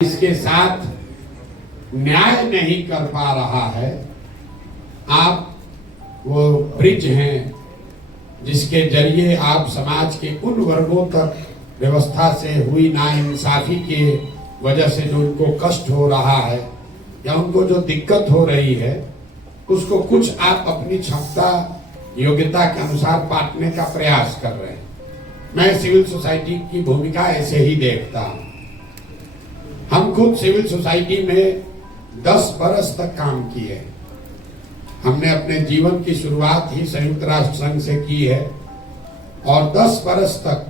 इसके साथ न्याय नहीं कर पा रहा है। आप वो ब्रिज हैं जिसके जरिए आप समाज के उन वर्गों तक व्यवस्था से हुई नाइंसाफी के वजह से जो उनको कष्ट हो रहा है या उनको जो दिक्कत हो रही है उसको कुछ आप अपनी क्षमता योग्यता के अनुसार बांटने का प्रयास कर रहे हैं। मैं सिविल सोसाइटी की भूमिका ऐसे ही देखता हूं। हम खुद सिविल सोसाइटी में 10 बरस तक काम किए। हमने अपने जीवन की शुरुआत ही संयुक्त राष्ट्र संघ से की है और 10 बरस तक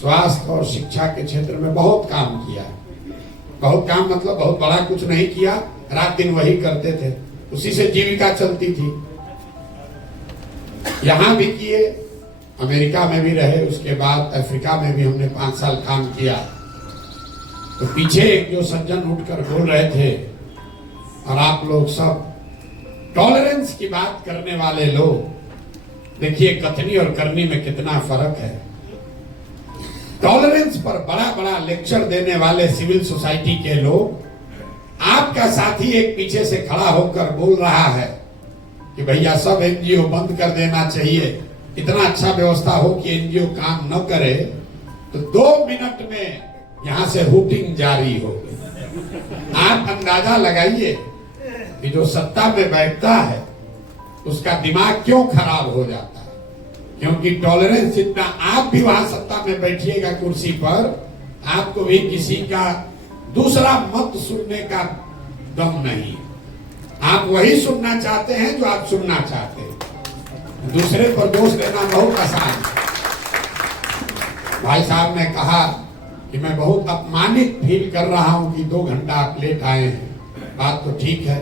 स्वास्थ्य और शिक्षा के क्षेत्र में बहुत काम किया। बहुत काम मतलब बहुत बड़ा कुछ नहीं किया, रात दिन वही करते थे, उसी से जीविका चलती थी। यहां भी किए, अमेरिका में भी रहे, उसके बाद अफ्रीका में भी हमने 5 साल काम किया। तो पीछे एक जो सज्जन उठकर बोल रहे थे और आप लोग सब टॉलरेंस की बात करने वाले लोग, देखिए कथनी और करनी में कितना फर्क है। टॉलरेंस पर बड़ा बड़ा लेक्चर देने वाले सिविल सोसाइटी के लोग, आपका साथी एक पीछे से खड़ा होकर बोल रहा है कि भैया सब एनजीओ बंद कर देना चाहिए, इतना अच्छा व्यवस्था हो कि एनजीओ काम न करे, तो 2 मिनट में यहां से हुटिंग जारी हो गई। आप अंदाजा लगाइए कि जो सत्ता में बैठता है उसका दिमाग क्यों खराब हो जाता है। क्योंकि टॉलरेंस इतना, आप भी वहां सत्ता में बैठिएगा कुर्सी पर, आपको भी किसी का दूसरा मत सुनने का दम नहीं। आप वही सुनना चाहते हैं जो आप सुनना चाहते हैं। दूसरे पर दोष देना बहुत आसान है। भाई साहब ने कहा कि मैं बहुत अपमानित फील कर रहा हूं कि 2 घंटा आप लेट आए हैं। बात तो ठीक है,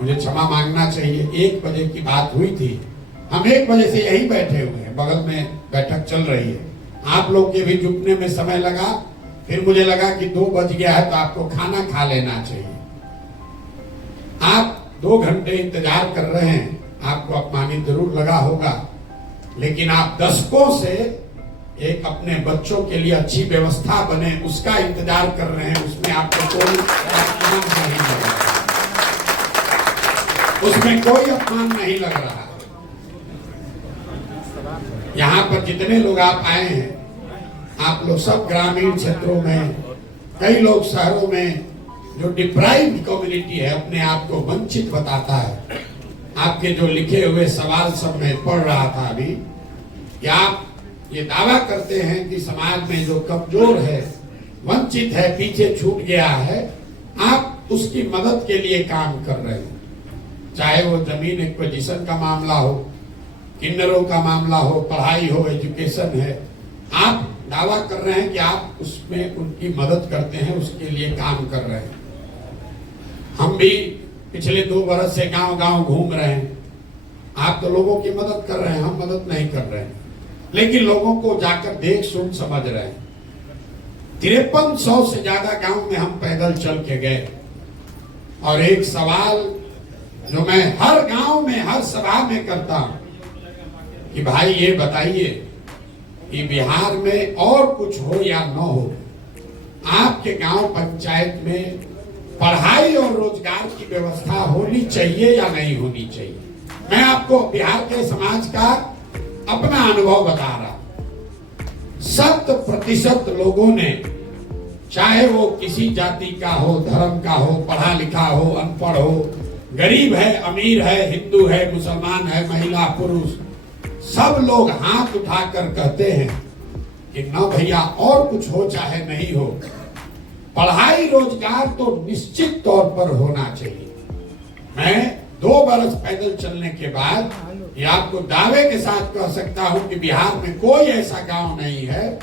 मुझे क्षमा मांगना चाहिए। 1 बजे की बात हुई थी, हम 1 बजे से यही बैठे हुए हैं, बगल में बैठक चल रही है। आप लोग के भी जुटने में समय लगा, फिर मुझे लगा कि 2 बज गया है तो आपको खाना खा लेना चाहिए। आप 2 घंटे इंतजार कर रहे हैं, आपको अपमानित जरूर लगा होगा, लेकिन आप दशकों से एक अपने बच्चों के लिए अच्छी व्यवस्था बने उसका इंतजार कर रहे हैं, उसमें आपको कोई अपमान नहीं लग रहा, उसमें कोई अपमान नहीं लग रहा। यहाँ पर जितने लोग आप आए हैं, आप लोग सब ग्रामीण क्षेत्रों में, कई लोग शहरों में, जो डिप्राइव्ड कम्युनिटी है, अपने आप को वंचित बताता है। आपके जो लिखे हुए सवाल सब मैं पढ़ रहा था अभी, कि आप ये दावा करते हैं कि समाज में जो कमजोर है, वंचित है, पीछे छूट गया है, आप उसकी मदद के लिए काम कर रहे हैं। चाहे वो जमीन एक्विजिशन का मामला हो, किन्नरों का मामला हो, पढ़ाई हो, एजुकेशन है, आप दावा कर रहे हैं कि आप उसमें उनकी मदद करते हैं, उसके लिए काम कर रहे हैं। हम भी पिछले 2 बरस से गांव-गांव घूम रहे हैं। आप तो लोगों की मदद कर रहे हैं, हम मदद नहीं कर रहे हैं, लेकिन लोगों को जाकर देख सुन समझ रहे हैं। 5300 से ज्यादा गांव में हम पैदल चल के गए और एक सवाल जो मैं हर गांव में, हर सभा में करता हूं कि भाई ये बताइए कि बिहार में और कुछ हो या न हो, आपके गांव पंचायत में पढ़ाई और रोजगार की व्यवस्था होनी चाहिए या नहीं होनी चाहिए। मैं आपको बिहार के समाज का अपना अनुभव बता रहा। 100% लोगों ने, चाहे वो किसी जाति का हो, धर्म का हो, पढ़ा लिखा हो, अनपढ़ हो, गरीब है, अमीर है, हिंदू है, मुसलमान है, महिला पुरुष, सब लोग हाथ उठाकर कहते हैं कि न भैया और कुछ हो चाहे नहीं हो, पढ़ाई रोजगार तो निश्चित तौर पर होना चाहिए। मैं 2 बरस पैदल चलने के बाद ये आपको दावे के साथ कह सकता हूं कि बिहार में कोई ऐसा गांव नहीं है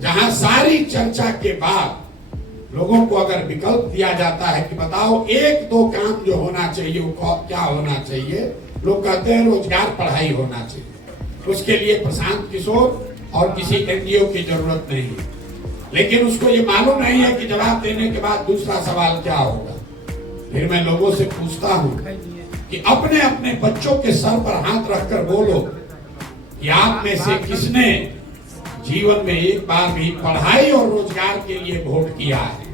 जहां सारी चर्चा के बाद लोगों को अगर विकल्प दिया जाता है कि बताओ 1-2 काम जो होना चाहिए वो क्या होना चाहिए, लोग कहते हैं रोजगार, पढ़ाई होना चाहिए। उसके लिए प्रशांत किशोर और किसी एनजीओ की जरूरत नहीं है, लेकिन उसको ये मालूम नहीं है कि जवाब देने के बाद दूसरा सवाल क्या होगा। फिर मैं लोगों से पूछता हूं कि अपने अपने बच्चों के सर पर हाथ रखकर बोलो कि आप में से किसने जीवन में एक बार भी पढ़ाई और रोजगार के लिए वोट किया है।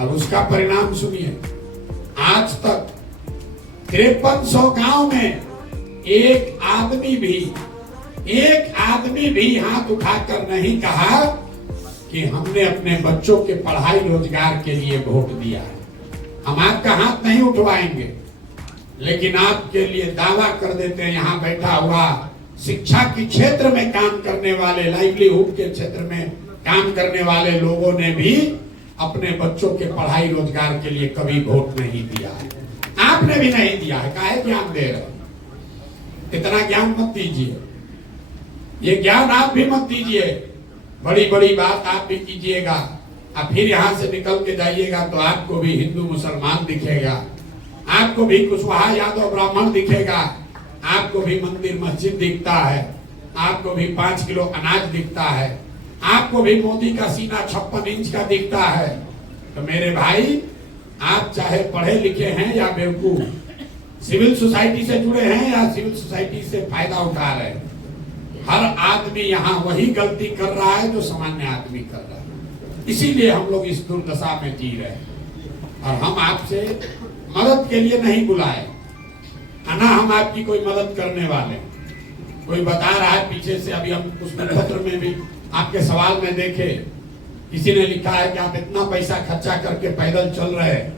और उसका परिणाम सुनिए, आज तक 5300 गांव में एक आदमी भी हाथ उठाकर नहीं कहा कि हमने अपने बच्चों के पढ़ाई रोजगार के लिए वोट दिया है। हम आपका हाथ नहीं उठवाएंगे, लेकिन आपके लिए दावा कर देते हैं, यहाँ बैठा हुआ शिक्षा के क्षेत्र में काम करने वाले, लाइवलीहुड के क्षेत्र में काम करने वाले लोगों ने भी अपने बच्चों के पढ़ाई रोजगार के लिए कभी वोट नहीं दिया है। आपने भी नहीं दिया है, काहे ज्ञान दे रहे? इतना ज्ञान मत दीजिए, ये ज्ञान आप भी मत दीजिए। बड़ी बड़ी बात आप भी कीजिएगा, अब फिर यहाँ से निकल के जाइएगा तो आपको भी हिंदू मुसलमान दिखेगा, आपको भी कुशवाहा यादव ब्राह्मण दिखेगा, आपको भी मंदिर मस्जिद दिखता है, आपको भी 5 किलो अनाज दिखता है, आपको भी मोदी का सीना 56 इंच का दिखता है। तो मेरे भाई, आप चाहे पढ़े लिखे हैं या बेवकूफ, सिविल सोसाइटी से जुड़े हैं या सिविल सोसाइटी से फायदा उठा रहे हैं, हर आदमी यहाँ वही गलती कर रहा है जो सामान्य आदमी कर रहा है। इसीलिए हम लोग इस दुर्दशा में जी रहे हैं। और हम आपसे मदद के लिए नहीं बुलाए, ना हम आपकी कोई मदद करने वाले। कोई बता रहा है पीछे से, अभी हम उस पत्र में भी आपके सवाल में देखे, किसी ने लिखा है कि आप इतना पैसा खर्चा करके पैदल चल रहे हैं,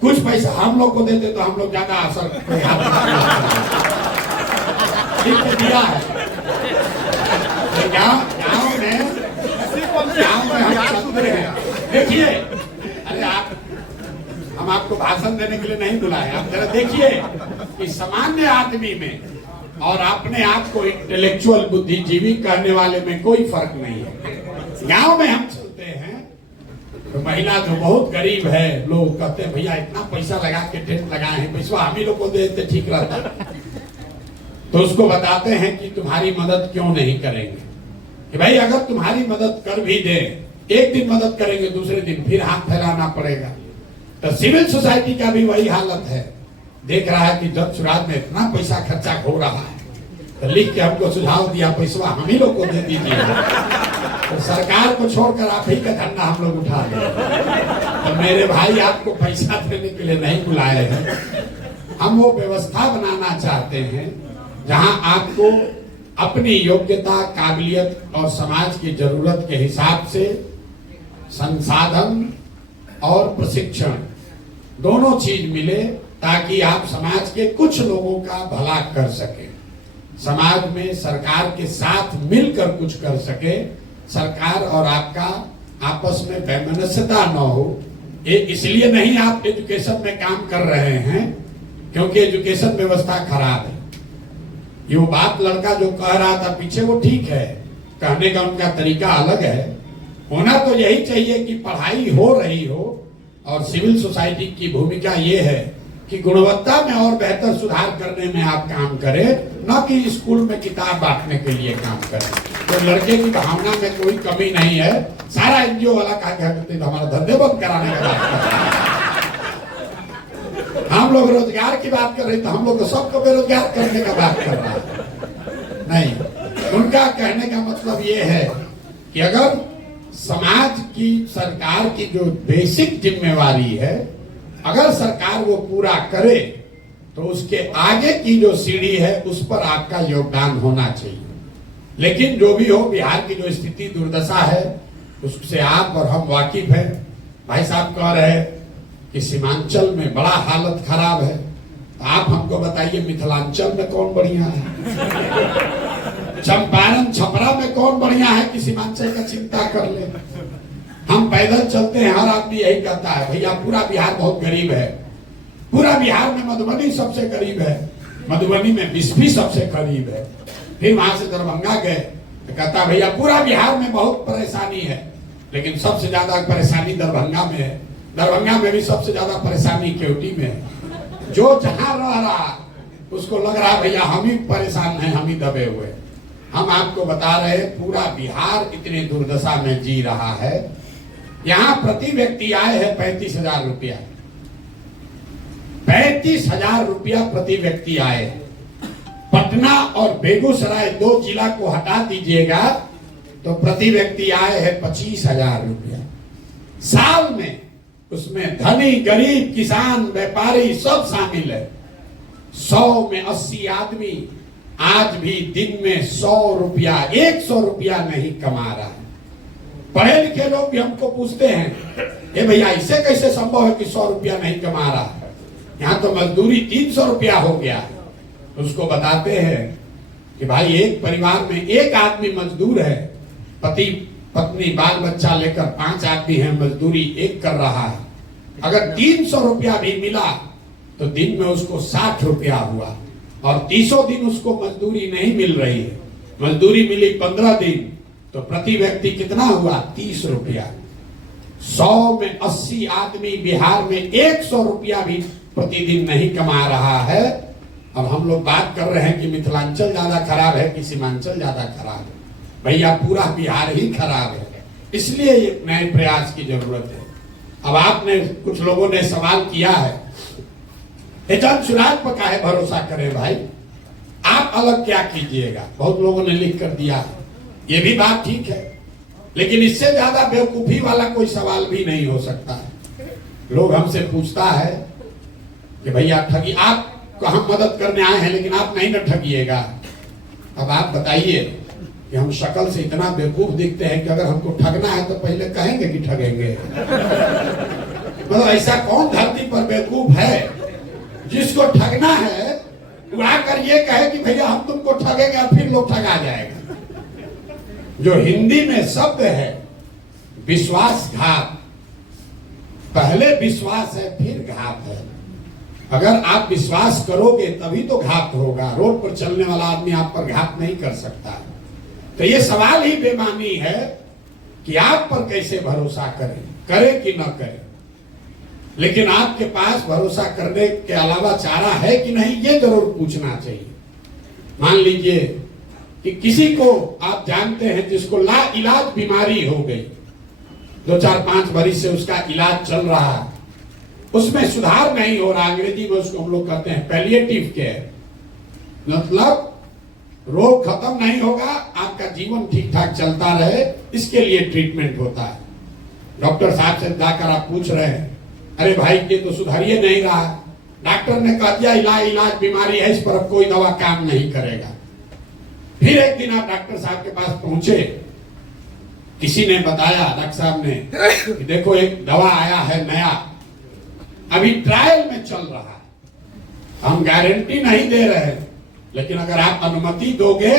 कुछ पैसा हम लोग को देते तो हम लोग ज्यादा असर दिया है। गाँव में हम चलते हैं, देखिए, अरे आप, हम आपको भाषण देने के लिए नहीं बुलाए, आप जरा देखिए कि सामान्य आदमी में और अपने आप को इंटेलेक्चुअल बुद्धिजीवी कहने वाले में कोई फर्क नहीं है। गांव में हम चलते हैं तो महिला जो बहुत गरीब है, लोग कहते हैं भैया इतना पैसा लगा के टेंट लगाए हैं, पैसा हम ही लोग को देते ठीक रहता। तो उसको बताते हैं कि तुम्हारी मदद क्यों नहीं करेंगे, कि भाई अगर तुम्हारी मदद कर भी दे, एक दिन मदद करेंगे, दूसरे दिन फिर हाथ फैलाना पड़ेगा। तो सिविल सोसाइटी का भी वही हालत है। देख रहा है कि जब सुराज में इतना पैसा खर्चा हो रहा है, तो लिख के हमको सुझाव दिया पैसा हम ही लोग को दे दीजिए, तो सरकार को छोड़कर आप ही का झंडा हम लोग उठा दें। तो मेरे भाई, आपको पैसा देने के लिए नहीं बुलाए हैं, हम वो व्यवस्था बनाना चाहते हैं जहां आपको अपनी योग्यता, काबिलियत और समाज की जरूरत के हिसाब से संसाधन और प्रशिक्षण दोनों चीज मिले, ताकि आप समाज के कुछ लोगों का भला कर सके, समाज में सरकार के साथ मिलकर कुछ कर सके, सरकार और आपका आपस में वैमनस्यता न हो। ये इसलिए नहीं आप एजुकेशन में काम कर रहे हैं क्योंकि एजुकेशन व्यवस्था खराब है। ये वो बात लड़का जो कह रहा था पीछे, वो ठीक है, कहने का उनका तरीका अलग है। होना तो यही चाहिए कि पढ़ाई हो रही हो, और सिविल सोसाइटी की भूमिका ये है कि गुणवत्ता में और बेहतर सुधार करने में आप काम करें, न कि स्कूल में किताब बांटने के लिए काम करें। तो लड़के की भावना में कोई कमी नहीं है। सारा एनजीओ वाला कहा करते तो हमारा धंधे बंद कराने का बात कर रहे हैं। हम लोग रोजगार की बात कर रहे तो हम लोग तो सबको बेरोजगार करने का बात कर रहा है। नहीं, उनका कहने का मतलब ये है कि अगर समाज की, सरकार की जो बेसिक जिम्मेवारी है, अगर सरकार वो पूरा करे तो उसके आगे की जो सीढ़ी है उस पर आपका योगदान होना चाहिए। लेकिन जो भी हो, बिहार की जो स्थिति दुर्दशा है उससे आप और हम वाकिफ हैं। भाई साहब कह रहे हैं कि सीमांचल में बड़ा हालत खराब है, तो आप हमको बताइए मिथिलांचल में कौन बढ़िया है, चंपारण छपरा में कौन बढ़िया है कि सीमांचल का चिंता कर ले। हम पैदल चलते हैं, हर आदमी यही कहता है भैया पूरा बिहार बहुत गरीब है, पूरा बिहार में मधुबनी सबसे गरीब है, मधुबनी में बिस्फी सबसे गरीब है। फिर वहां से दरभंगा गए तो कहता भैया पूरा बिहार में बहुत परेशानी है, लेकिन सबसे ज्यादा परेशानी दरभंगा में है, दरभंगा में भी सबसे ज्यादा परेशानी केवटी में है। जो जहां रह रहा उसको लग रहा भैया हम ही परेशान हैं, हम ही दबे हुए। हम आपको बता रहे पूरा बिहार इतनी दुर्दशा में जी रहा है। यहाँ प्रति व्यक्ति आय है 35,000 रुपया, 35,000 रुपया प्रति व्यक्ति आय। पटना और बेगूसराय 2 जिला को हटा दीजिएगा तो प्रति व्यक्ति आय है 25,000 रुपया। साल में उसमें धनी गरीब किसान व्यापारी सब शामिल है। 100 में 80 आदमी आज भी दिन में 100 रुपया 100 रुपया नहीं कमा रहा है। पढ़े लिखे लोग भी हमको पूछते हैं, ये भैया ऐसे कैसे संभव है कि 100 रुपया नहीं कमा रहा है, यहाँ तो मजदूरी 300 रुपया हो गया। उसको बताते हैं कि भाई एक परिवार में एक आदमी मजदूर है, पति पत्नी बाल बच्चा लेकर 5 आदमी है, मजदूरी एक कर रहा है। अगर 300 रुपया भी मिला तो दिन में उसको 60 रुपया हुआ, और 30 दिन उसको मजदूरी नहीं मिल रही है, मजदूरी मिली 15 दिन, तो प्रति व्यक्ति कितना हुआ 30 रुपया। 100 में 80 आदमी बिहार में 100 रुपया भी प्रतिदिन नहीं कमा रहा है। अब हम लोग बात कर रहे हैं कि मिथिलांचल ज्यादा खराब है कि सीमांचल ज्यादा खराब है। भैया पूरा बिहार ही खराब है, इसलिए एक नए प्रयास की जरूरत है। अब आपने कुछ लोगों ने सवाल किया है, जन सुराज पर काहे भरोसा करें भाई, आप अलग क्या कीजिएगा। बहुत लोगों ने लिख कर दिया, ये भी बात ठीक है, लेकिन इससे ज्यादा बेवकूफी वाला कोई सवाल भी नहीं हो सकता है। लोग हमसे पूछता है कि भैया ठगी, आपको हम मदद करने आए हैं लेकिन आप नहीं न ठगिएगा। अब आप बताइए कि हम शक्ल से इतना बेवकूफ दिखते हैं कि अगर हमको ठगना है तो पहले कहेंगे कि ठगेंगे। मतलब ऐसा कौन धरती पर बेवकूफ है जिसको ठगना है वो आकर ये कहे कि भैया हम तुमको ठगेंगे और फिर लोग ठगा जाएगा। जो हिंदी में शब्द है विश्वासघात, पहले विश्वास है फिर घात है। अगर आप विश्वास करोगे तभी तो घात होगा। रोड पर चलने वाला आदमी आप पर घात नहीं कर सकता। तो ये सवाल ही बेमानी है कि आप पर कैसे भरोसा करें, करें कि न करें। लेकिन आपके पास भरोसा करने के अलावा चारा है कि नहीं, ये जरूर पूछना चाहिए। मान लीजिए कि किसी को आप जानते हैं जिसको ला इलाज बीमारी हो गई, 2-4-5 बरिस से उसका इलाज चल रहा है, उसमें सुधार नहीं हो रहा, अंग्रेजी में उसको हम लोग कहते हैं पैलिएटिव केयर, मतलब रोग खत्म नहीं होगा, आपका जीवन ठीक ठाक चलता रहे, इसके लिए ट्रीटमेंट होता है। डॉक्टर साहब से जाकर आप पूछ रहे हैं, अरे भाई ये तो सुधारिए नहीं रहा, डॉक्टर ने कह दिया इलाज बीमारी है, इस पर अब कोई दवा काम नहीं करेगा। फिर एक दिन आप डॉक्टर साहब के पास पहुंचे, किसी ने बताया, डॉक्टर साहब ने, कि देखो एक दवा आया है नया, अभी ट्रायल में चल रहा है, हम गारंटी नहीं दे रहे, लेकिन अगर आप अनुमति दोगे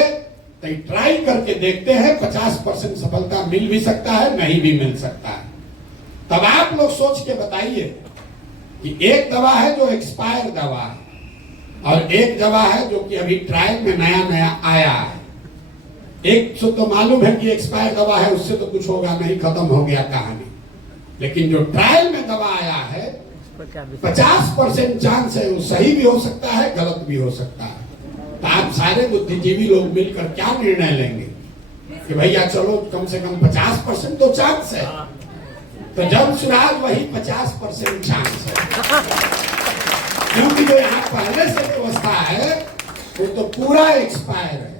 तो ट्राई करके देखते हैं, 50% सफलता मिल भी सकता है, नहीं भी मिल सकता है। तब आप लोग सोच के बताइए कि एक दवा है जो एक्सपायर दवा है और एक दवा है जो कि अभी ट्रायल में नया नया आया है। एक तो मालूम है कि एक्सपायर दवा है, उससे तो कुछ होगा नहीं, खत्म हो गया कहानी। लेकिन जो ट्रायल में दवा आया है 50% चांस है वो सही भी हो सकता है, गलत भी हो सकता है। तो आप सारे बुद्धिजीवी लोग मिलकर क्या निर्णय लेंगे कि भैया चलो कम से कम 50% तो चांस है, तो जब सुराज वही 50% चांस है, क्योंकि जो यहाँ पहले से व्यवस्था है वो तो पूरा एक्सपायर है।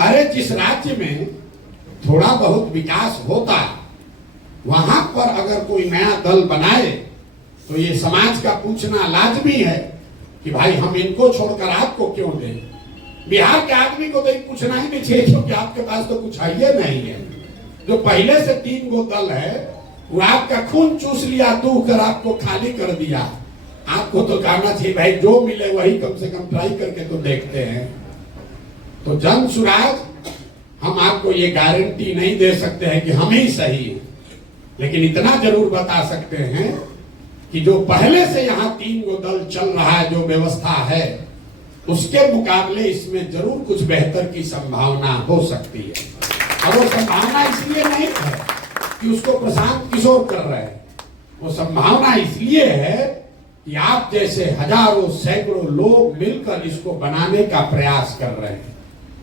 अरे जिस राज्य में थोड़ा बहुत विकास होता, वहां पर अगर कोई नया दल बनाए तो ये समाज का पूछना लाजमी है कि भाई हम इनको छोड़कर आपको क्यों दें। बिहार के आदमी को तो पूछना ही नहीं चाहिए क्योंकि आपके पास तो कुछ है ही नहीं है। जो पहले से 3 गो दल है वो आपका खून चूस लिया, दूह कर आपको खाली कर दिया। आपको तो कहना चाहिए भाई जो मिले वही कम से कम ट्राई करके तो देखते हैं। तो जन सुराज हम आपको ये गारंटी नहीं दे सकते हैं कि हम ही सही हैं, लेकिन इतना जरूर बता सकते हैं कि जो पहले से यहाँ 3 गो दल चल रहा है, जो व्यवस्था है, उसके मुकाबले इसमें जरूर कुछ बेहतर की संभावना हो सकती है। और वो संभावना इसलिए नहीं है कि उसको प्रशांत किशोर कर रहे हैं, वो संभावना इसलिए है कि आप जैसे हजारों सैकड़ों लोग मिलकर इसको बनाने का प्रयास कर रहे हैं।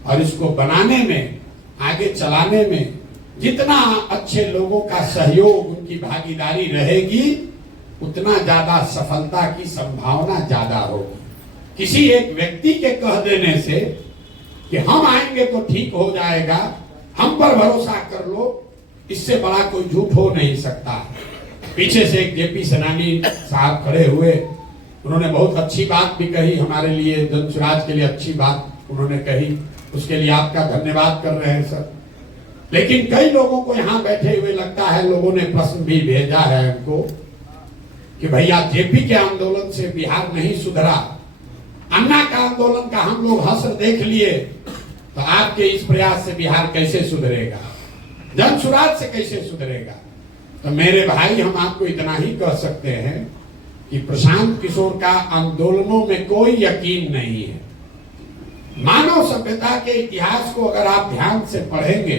और इसको बनाने में, आगे चलाने में जितना अच्छे लोगों का सहयोग, उनकी भागीदारी रहेगी, उतना ज्यादा सफलता की संभावना ज्यादा होगी। किसी एक व्यक्ति के कह देने से कि हम आएंगे तो ठीक हो जाएगा, हम पर भरोसा कर लो, इससे बड़ा कोई झूठ हो नहीं सकता। पीछे से एक जेपी सेनानी साहब खड़े हुए, उन्होंने बहुत अच्छी बात भी कही हमारे लिए, जन स्वराज के लिए अच्छी बात उन्होंने कही, उसके लिए आपका धन्यवाद कर रहे हैं सर। लेकिन कई लोगों को यहाँ बैठे हुए लगता है, लोगों ने प्रश्न भी भेजा है हमको कि भैया जेपी के आंदोलन से बिहार नहीं सुधरा, अन्ना का आंदोलन का हम लोग हसर देख लिए, तो आपके इस प्रयास से बिहार कैसे सुधरेगा, जन स्वराज से कैसे सुधरेगा। तो मेरे भाई, हम आपको इतना ही कह सकते हैं कि प्रशांत किशोर का आंदोलनों में कोई यकीन नहीं है। मानव सभ्यता के इतिहास को अगर आप ध्यान से पढ़ेंगे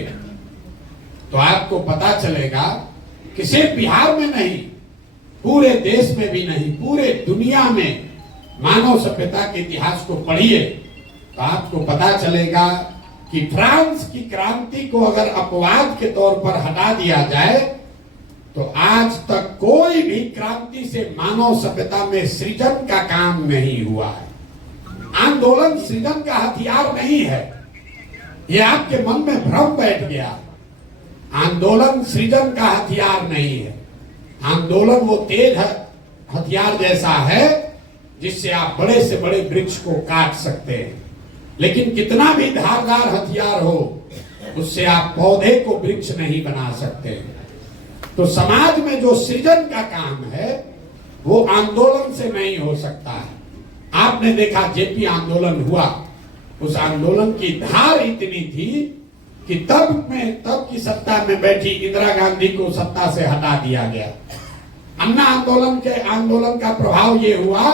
तो आपको पता चलेगा कि सिर्फ बिहार में नहीं, पूरे देश में भी नहीं, पूरे दुनिया में मानव सभ्यता के इतिहास को पढ़िए तो आपको पता चलेगा कि फ्रांस की क्रांति को अगर अपवाद के तौर पर हटा दिया जाए तो आज तक कोई भी क्रांति से मानव सभ्यता में सृजन का काम नहीं हुआ है। आंदोलन सृजन का हथियार नहीं है, यह आपके मन में भ्रम बैठ गया। आंदोलन सृजन का हथियार नहीं है। आंदोलन वो तेज हथियार जैसा है जिससे आप बड़े से बड़े वृक्ष को काट सकते हैं, लेकिन कितना भी धारदार हथियार हो उससे आप पौधे को वृक्ष नहीं बना सकते। तो समाज में जो सृजन का काम है वो आंदोलन से नहीं हो सकता है। आपने देखा जेपी आंदोलन हुआ, उस आंदोलन की धार इतनी थी कि तब की सत्ता में बैठी इंदिरा गांधी को सत्ता से हटा दिया गया। अन्ना आंदोलन का प्रभाव ये हुआ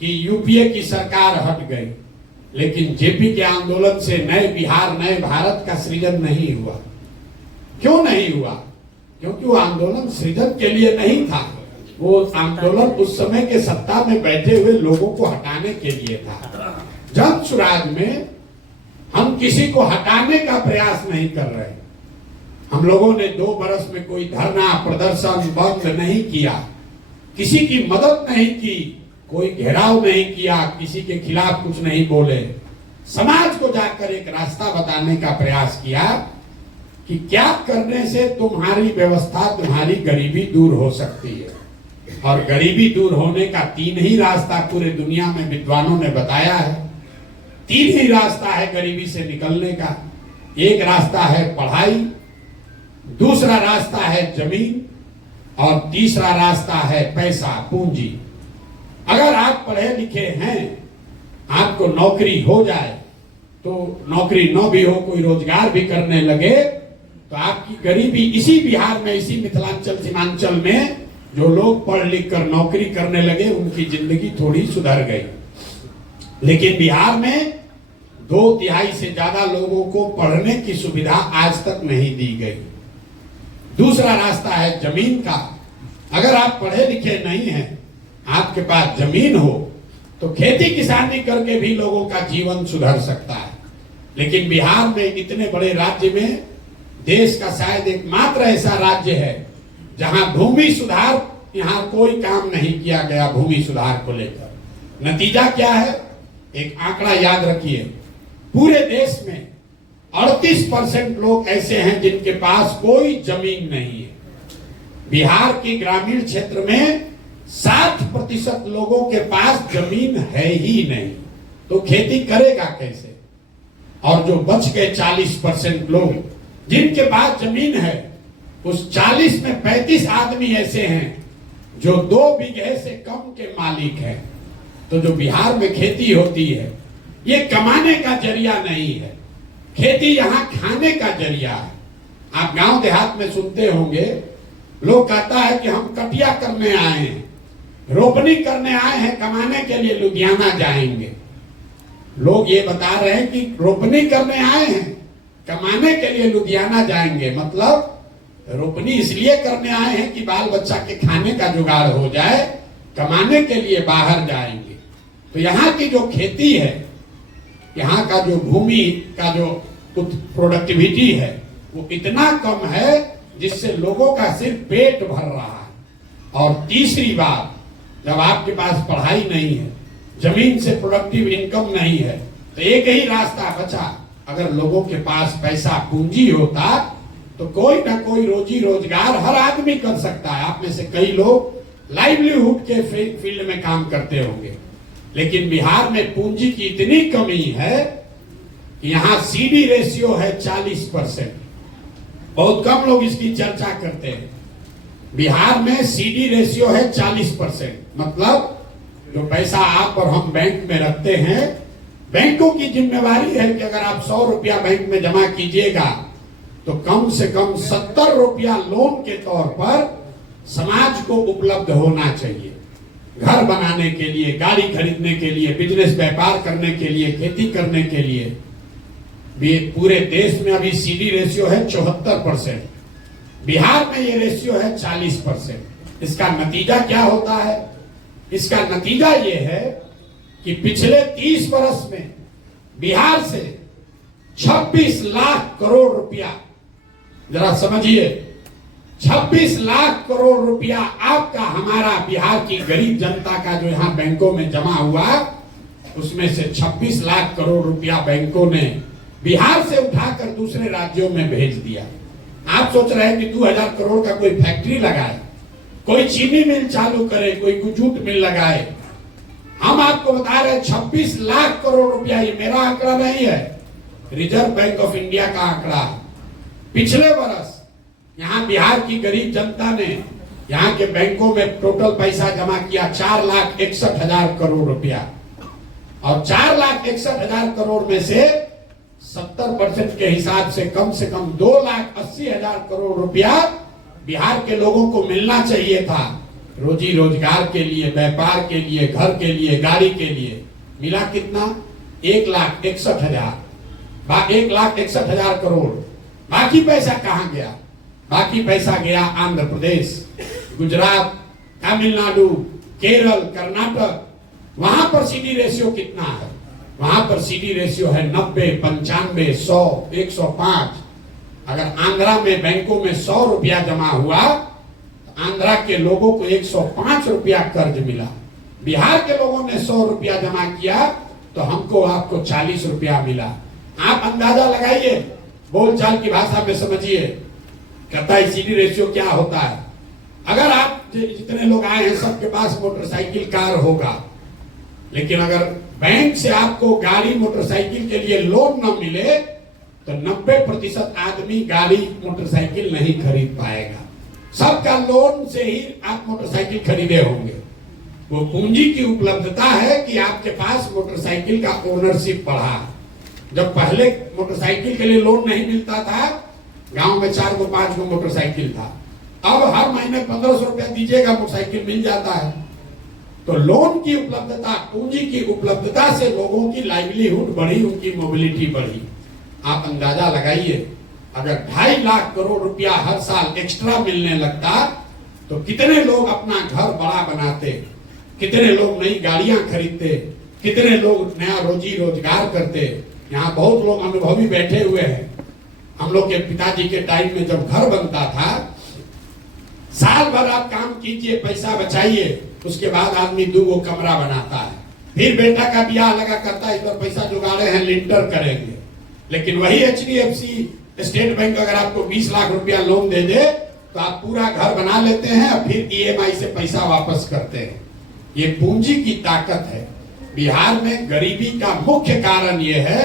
कि यूपीए की सरकार हट गई, लेकिन जेपी के आंदोलन से नए बिहार, नए भारत का सृजन नहीं हुआ। क्यों नहीं हुआ? क्योंकि वो आंदोलन सृजन के लिए नहीं था, वो आंदोलन उस समय के सत्ता में बैठे हुए लोगों को हटाने के लिए था। जन स्वराज में हम किसी को हटाने का प्रयास नहीं कर रहे। हम लोगों ने 2 बरस में कोई धरना, प्रदर्शन, बंद नहीं किया, किसी की मदद नहीं की, कोई घेराव नहीं किया, किसी के खिलाफ कुछ नहीं बोले। समाज को जाकर एक रास्ता बताने का प्रयास किया कि क्या करने से तुम्हारी व्यवस्था, तुम्हारी गरीबी दूर हो सकती है। और गरीबी दूर होने का 3 ही रास्ता पूरे दुनिया में विद्वानों ने बताया है। 3 ही रास्ता है गरीबी से निकलने का। एक रास्ता है पढ़ाई, दूसरा रास्ता है जमीन, और तीसरा रास्ता है पैसा, पूंजी। अगर आप पढ़े लिखे हैं, आपको नौकरी हो जाए, तो नौकरी न भी हो, कोई रोजगार भी करने लगे, तो आपकी गरीबी इसी बिहार में, इसी मिथिलांचल सीमांचल में जो लोग पढ़ लिख कर नौकरी करने लगे, उनकी जिंदगी थोड़ी सुधर गई। लेकिन बिहार में 2/3 से ज्यादा लोगों को पढ़ने की सुविधा आज तक नहीं दी गई। दूसरा रास्ता है जमीन का। अगर आप पढ़े लिखे नहीं हैं, आपके पास जमीन हो, तो खेती किसानी करके भी लोगों का जीवन सुधर सकता है। लेकिन बिहार में, इतने बड़े राज्य में, देश का शायद एकमात्र ऐसा राज्य है जहां भूमि सुधार, यहां कोई काम नहीं किया गया भूमि सुधार को लेकर। नतीजा क्या है? एक आंकड़ा याद रखिए, पूरे देश में 38% लोग ऐसे हैं जिनके पास कोई जमीन नहीं है। बिहार के ग्रामीण क्षेत्र में 60% लोगों के पास जमीन है ही नहीं, तो खेती करेगा कैसे? और जो बच गए 40% लोग जिनके पास जमीन है, उस 40 में 35 आदमी ऐसे हैं जो 2 बीघे से कम के मालिक हैं। तो जो बिहार में खेती होती है, ये कमाने का जरिया नहीं है, खेती यहाँ खाने का जरिया है। आप गांव देहात में सुनते होंगे, लोग कहता है कि हम कटिया करने आए हैं, रोपनी करने आए हैं, कमाने के लिए लुधियाना जाएंगे। लोग ये बता रहे हैं कि रोपनी करने आए हैं, कमाने के लिए लुधियाना जाएंगे। मतलब रोपनी इसलिए करने आए हैं कि बाल बच्चा के खाने का जुगाड़ हो जाए, कमाने के लिए बाहर जाएंगे। तो यहाँ की जो खेती है, यहाँ का जो भूमि का जो प्रोडक्टिविटी है, वो इतना कम है जिससे लोगों का सिर्फ पेट भर रहा है। और तीसरी बात, जब आपके पास पढ़ाई नहीं है, जमीन से प्रोडक्टिव इनकम नहीं है, तो एक ही रास्ता बचा। अगर लोगों के पास पैसा, पूंजी होता तो कोई ना कोई रोजी रोजगार हर आदमी कर सकता है। आप में से कई लोग लाइवलीहुड के फील्ड में काम करते होंगे, लेकिन बिहार में पूंजी की इतनी कमी है कि यहाँ सीडी रेशियो है 40%। बहुत कम लोग इसकी चर्चा करते हैं। बिहार में सीडी रेशियो है 40%। मतलब जो पैसा आप और हम बैंक में रखते हैं, बैंकों की जिम्मेवारी है कि अगर आप 100 रुपया बैंक में जमा कीजिएगा तो कम से कम 70 रुपया लोन के तौर पर समाज को उपलब्ध होना चाहिए। घर बनाने के लिए, गाड़ी खरीदने के लिए, बिजनेस व्यापार करने के लिए, खेती करने के लिए। भी पूरे देश में अभी सीडी रेशियो है 74%, बिहार में ये रेशियो है 40%। इसका नतीजा क्या होता है? इसका नतीजा ये है कि पिछले 30 वर्ष में बिहार से 26 लाख करोड़ रुपया, जरा समझिए, 26 लाख करोड़ रुपया आपका, हमारा, बिहार की गरीब जनता का जो यहां बैंकों में जमा हुआ, उसमें से 26 लाख करोड़ रुपया बैंकों ने बिहार से उठाकर दूसरे राज्यों में भेज दिया। आप सोच रहे हैं कि 2000 करोड़ का कोई फैक्ट्री लगाए, कोई चीनी मिल चालू करे, कोई जूट मिल लगाए। हम आपको बता रहे हैं 26 लाख करोड़ रुपया, ये मेरा आंकड़ा नहीं है, रिजर्व बैंक ऑफ इंडिया का आंकड़ा। पिछले वर्ष यहाँ बिहार की गरीब जनता ने यहाँ के बैंकों में टोटल पैसा जमा किया 4,61,000 करोड़ रुपया, और 4,61,000 करोड़ में से 70% के हिसाब से कम 2,80,000 करोड़ रुपया बिहार के लोगों को मिलना चाहिए था, रोजी रोजगार के लिए, व्यापार के लिए, घर के लिए, गाड़ी के लिए। मिला कितना? 1,61,000, 1,61,000 करोड़। बाकी पैसा कहां गया? बाकी पैसा गया आंध्र प्रदेश, गुजरात, तमिलनाडु, केरल, कर्नाटक। वहां पर सीडी रेशियो कितना है? वहां पर सीडी रेशियो है 90, 95, 100, 105। अगर आंध्रा में बैंकों में 100 रुपया जमा हुआ तो आंध्रा के लोगों को 105 रुपया कर्ज मिला। बिहार के लोगों ने 100 रुपया जमा किया तो हमको, आपको 40 रुपया मिला। आप अंदाजा लगाइए, बोलचाल की भाषा में समझिए, कहता है सीडी रेशियो क्या होता है। अगर आप जितने लोग आए हैं सबके पास मोटरसाइकिल, कार होगा, लेकिन अगर बैंक से आपको गाड़ी, मोटरसाइकिल के लिए लोन न मिले तो 90% आदमी गाड़ी, मोटरसाइकिल नहीं खरीद पाएगा। सबका लोन से ही आप मोटरसाइकिल खरीदे होंगे। वो पूंजी की उपलब्धता है कि आपके पास मोटरसाइकिल का ओनरशिप बढ़ा। जब पहले मोटरसाइकिल के लिए लोन नहीं मिलता था, गांव में 4 गो 5 गो मोटरसाइकिल था, अब हर महीने 1500 रुपया दीजिएगा, मोटरसाइकिल मिल जाता है। तो लोन की उपलब्धता, पूंजी की उपलब्धता से लोगों की लाइवलीहुड बढ़ी, उनकी मोबिलिटी बढ़ी। आप अंदाजा लगाइए, अगर 2.5 लाख करोड़ रुपया हर साल एक्स्ट्रा मिलने लगता तो कितने लोग अपना घर बड़ा बनाते, कितने लोग नई गाड़ियां खरीदते, कितने लोग नया रोजी रोजगार करते। यहाँ बहुत लोग अनुभवी बैठे हुए हैं। हम लोग के पिताजी के टाइम में जब घर बनता था, साल भर आप काम कीजिए, पैसा बचाइए, उसके बाद आदमी 2 कमरा बनाता है, फिर बेटा का ब्याह लगा करता है, इस पर पैसा जुगाड़े हैं, लिंटर करेंगे। लेकिन वही HDFC, स्टेट बैंक अगर आपको 20 लाख रुपया लोन दे दे तो आप पूरा घर बना लेते हैं और फिर EMI से पैसा वापस करते हैं। ये पूंजी की ताकत है। बिहार में गरीबी का मुख्य कारण यह है